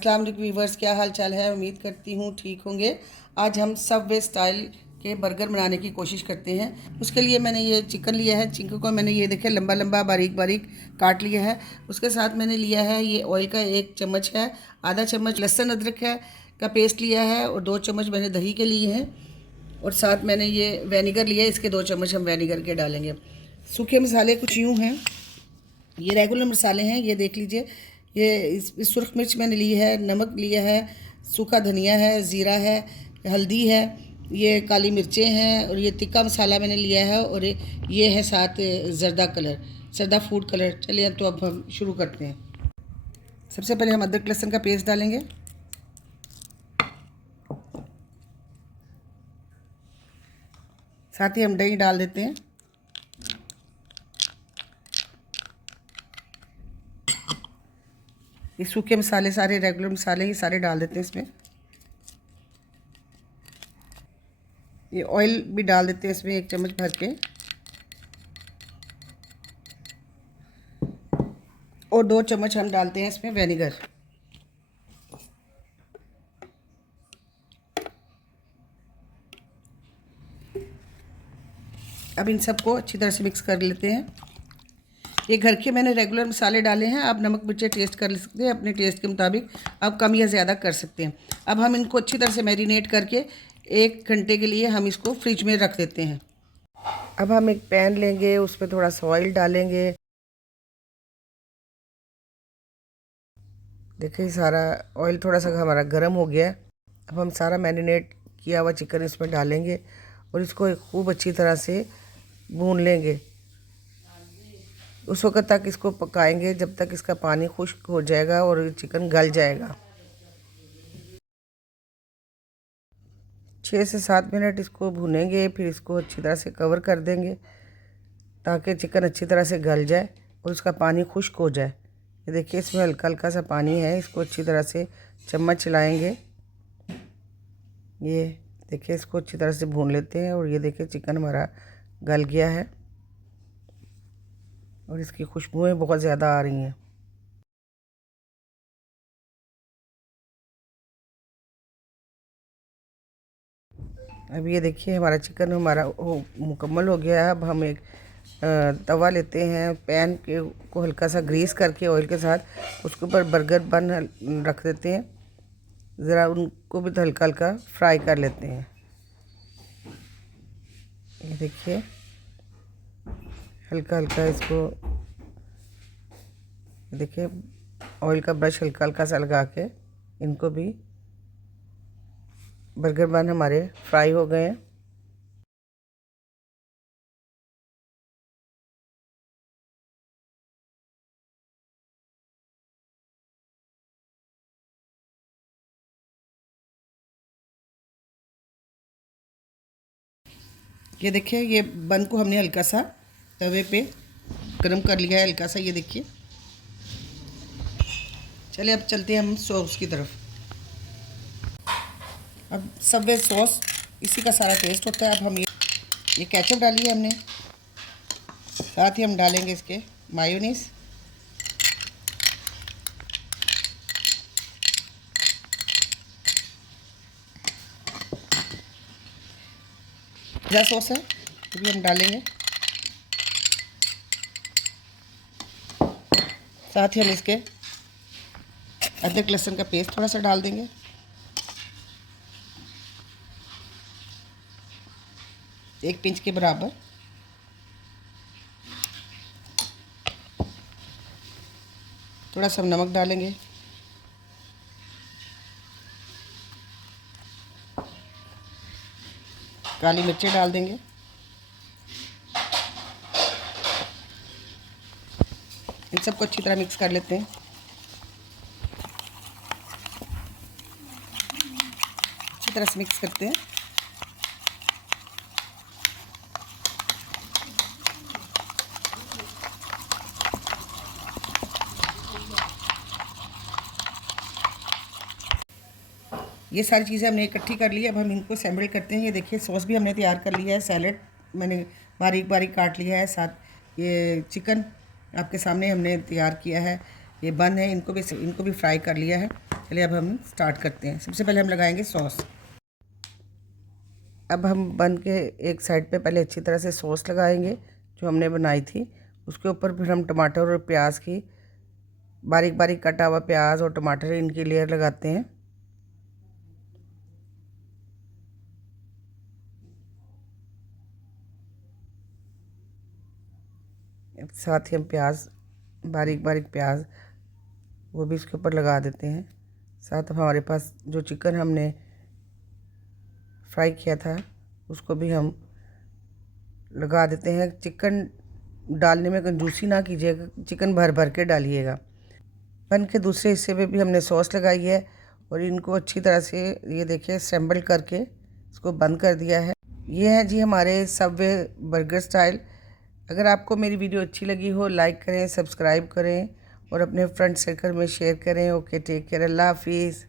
अस्सलाम वालेकुम व्यूवर्स, क्या हाल चाल है। उम्मीद करती हूँ ठीक होंगे। आज हम सबवे स्टाइल के बर्गर बनाने की कोशिश करते हैं। उसके लिए मैंने ये चिकन लिया है। चिकन को मैंने ये देखे लंबा लंबा बारीक बारीक काट लिया है। उसके साथ मैंने लिया है ये ऑयल का 1 चम्मच है, आधा चम्मच लहसुन अदरक है का पेस्ट लिया है और 2 चम्मच मैंने दही के लिए हैं। और साथ मैंने ये विनेगर लिया है, इसके 2 चम्मच हम विनेगर के डालेंगे। सूखे मसाले कुछ यूँ हैं, ये रेगुलर मसाले हैं, ये देख लीजिए। ये इस सुरख मिर्च मैंने ली है, नमक लिया है, सूखा धनिया है, ज़ीरा है, हल्दी है, ये काली मिर्चें हैं और ये तिक्का मसाला मैंने लिया है और ये है साथ जर्दा कलर, जर्दा फूड कलर। चलिए तो अब हम शुरू करते हैं। सबसे पहले हम अदरक लहसुन का पेस्ट डालेंगे। साथ ही हम दही डाल देते हैं। ये सूखे मसाले सारे रेगुलर मसाले ये सारे डाल देते हैं इसमें। ये ऑयल भी डाल देते हैं इसमें 1 चम्मच भर के और 2 चम्मच हम डालते हैं इसमें विनेगर। अब इन सबको अच्छी तरह से मिक्स कर लेते हैं। ये घर के मैंने रेगुलर मसाले डाले हैं। आप नमक मिर्ची टेस्ट कर सकते हैं अपने टेस्ट के मुताबिक, आप कम या ज़्यादा कर सकते हैं। अब हम इनको अच्छी तरह से मैरिनेट करके 1 घंटे के लिए हम इसको फ्रिज में रख देते हैं। अब हम एक पैन लेंगे, उसमें थोड़ा सा ऑयल डालेंगे। देखिए सारा ऑयल थोड़ा सा हमारा गर्म हो गया है। अब हम सारा मैरिनेट किया हुआ चिकन इसमें डालेंगे और इसको खूब अच्छी तरह से भून लेंगे। उस वक्त तक इसको पकाएंगे जब तक इसका पानी खुश्क हो जाएगा और चिकन गल जाएगा। 6 से 7 मिनट इसको भूनेंगे, फिर इसको अच्छी तरह से कवर कर देंगे ताकि चिकन अच्छी तरह से गल जाए और उसका पानी खुश्क हो जाए। ये देखिए इसमें हल्का हल्का सा पानी है, इसको अच्छी तरह से चम्मच चलाएंगे। ये देखिए इसको अच्छी तरह से भून लेते हैं और ये देखिए चिकन हमारा गल गया है और इसकी खुशबुएं बहुत ज़्यादा आ रही हैं। अब ये देखिए हमारा चिकन मुकम्मल हो गया है। अब हम एक तवा लेते हैं, पैन के को हल्का सा ग्रीस करके ऑयल के साथ उसके ऊपर बर्गर बन रख देते हैं। ज़रा उनको भी हल्का हल्का फ्राई कर लेते हैं। ये देखिए हल्का हल्का इसको, देखिए ऑयल का ब्रश हल्का हल्का सा लगा के इनको भी, बर्गर बन हमारे फ्राई हो गए हैं। ये देखिए ये बन को हमने हल्का सा तवे पे गरम कर लिया है हल्का सा, ये देखिए। चलिए अब चलते हैं हम सॉस की तरफ। अब सबवे सॉस इसी का सारा टेस्ट होता है। अब हम ये केचप डाली है हमने, साथ ही हम डालेंगे इसके मायोनीज, पिज़्ज़ा सॉस है ये भी हम डालेंगे। साथ ही हम इसके अदरक लहसुन का पेस्ट थोड़ा सा डाल देंगे। एक पिंच के बराबर। थोड़ा सा हम नमक डालेंगे। काली मिर्चें डाल देंगे। इन सबको अच्छी तरह मिक्स कर लेते हैं। अच्छी तरह से मिक्स करते हैं। ये सारी चीज़ें हमने इकट्ठी कर ली। अब हम इनको असेंबल करते हैं। ये देखिए सॉस भी हमने तैयार कर लिया है, सैलेड मैंने बारीक बारीक काट लिया है, साथ ये चिकन आपके सामने हमने तैयार किया है, ये बन है, इनको भी फ्राई कर लिया है। चलिए अब हम स्टार्ट करते हैं। सबसे पहले हम लगाएंगे सॉस। अब हम बन के एक साइड पे पहले अच्छी तरह से सॉस लगाएंगे जो हमने बनाई थी। उसके ऊपर फिर हम टमाटर और प्याज की बारीक बारीक कटा हुआ प्याज और टमाटर इनकी लेयर लगाते हैं। साथ ही हम प्याज बारीक बारीक प्याज वो भी इसके ऊपर लगा देते हैं। साथ हमारे पास जो चिकन हमने फ्राई किया था उसको भी हम लगा देते हैं। चिकन डालने में कंजूसी ना कीजिएगा, चिकन भर भर के डालिएगा। बन के दूसरे हिस्से पे भी हमने सॉस लगाई है और इनको अच्छी तरह से ये देखिए असेंबल करके इसको बंद कर दिया है। ये है जी हमारे सबवे बर्गर स्टाइल। अगर आपको मेरी वीडियो अच्छी लगी हो लाइक करें, सब्सक्राइब करें और अपने फ्रेंड सर्कल में शेयर करें। ओके, टेक केयर, अल्लाह हाफिज़।